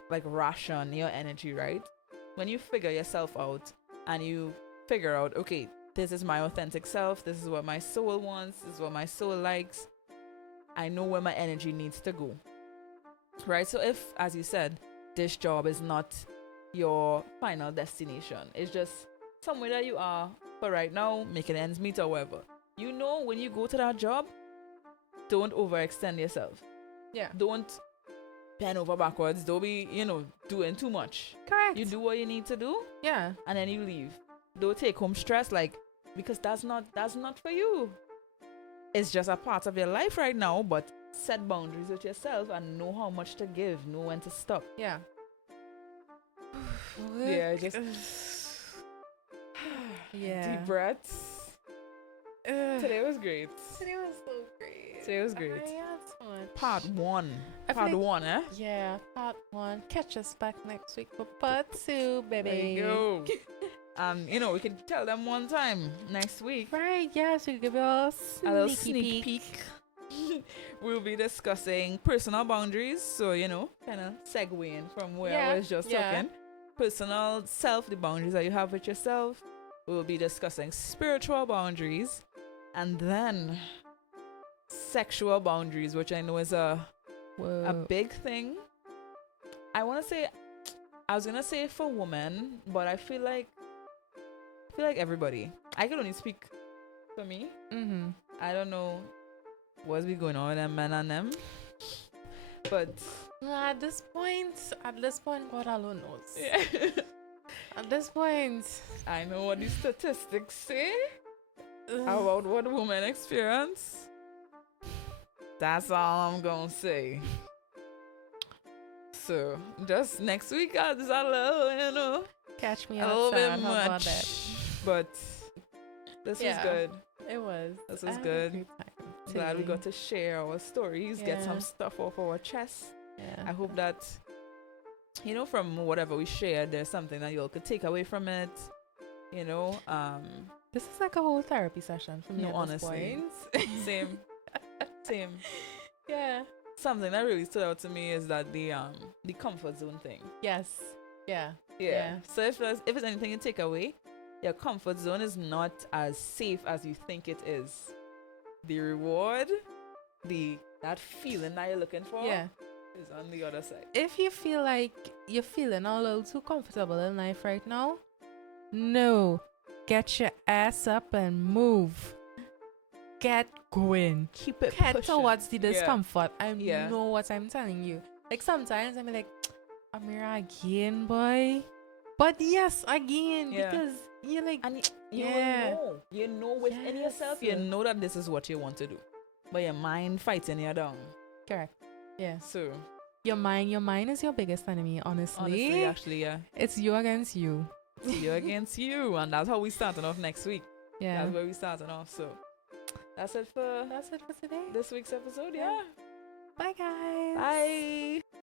like ration your energy, right? When you figure yourself out and you figure out, okay, this is my authentic self, this is what my soul wants, this is what my soul likes, I know where my energy needs to go, right? So if, as you said, this job is not your final destination, it's just somewhere that you are for right now, making ends meet or whatever, you know, when you go to that job, don't overextend yourself. Yeah. Don't bend over backwards. Don't be, doing too much. Correct. You do what you need to do, Yeah. and then you leave. Don't take home stress, like, because that's not for you. It's just a part of your life right now, but set boundaries with yourself and know how much to give, know when to stop. Yeah. Yeah, just Yeah. deep breaths. Today was great. Today was so great. Today was great. I had so much. Part 1. I feel Part like- 1, eh? Yeah, part 1. Catch us back next week for part 2, baby. There you go. And, we can tell them one time next week. Right, yeah, so you give you a A little sneaky sneak peek. We'll be discussing personal boundaries. So, kind of segueing from where I was just talking. Personal self, the boundaries that you have with yourself. We'll be discussing spiritual boundaries. And then sexual boundaries, which I know is a big thing. I was gonna say for women, but I feel like everybody. I can only speak for me. Mm-hmm. I don't know what's been going on with them men and them, but At this point, God alone knows. yeah. At this point, I know what the statistics say about what women experience. That's all I'm gonna say. So just next week, I'll just a little, catch me a little bit outside. How about that? much. But this was Yeah. good. It was. This I was had a good. great time. Glad we got to share our stories, get some stuff off our chest. I hope that, from whatever we shared, there's something that you all could take away from it. This is like a whole therapy session for me at honestly. this point. Same. Yeah. Something that really stood out to me is that the comfort zone thing. Yes. Yeah. So if there's anything you take away, your comfort zone is not as safe as you think it is. The reward, that feeling that you're looking for, is on the other side. If you feel like you're feeling a little too comfortable in life right now, no, get your ass up and move. Get going. Keep it Head pushing. towards the discomfort. I know what I'm telling you. Like sometimes I'm like, Amirah again, boy. But yes, again, because you're like, and you know within yourself, you know that this is what you want to do, but your mind fighting you down. Correct. Yeah. So your mind is your biggest enemy. Honestly, actually, it's you against you. It's you against you, and that's how we starting off next week. Yeah, that's where we starting off. So that's it for today. This week's episode. Yeah. Bye, guys. Bye.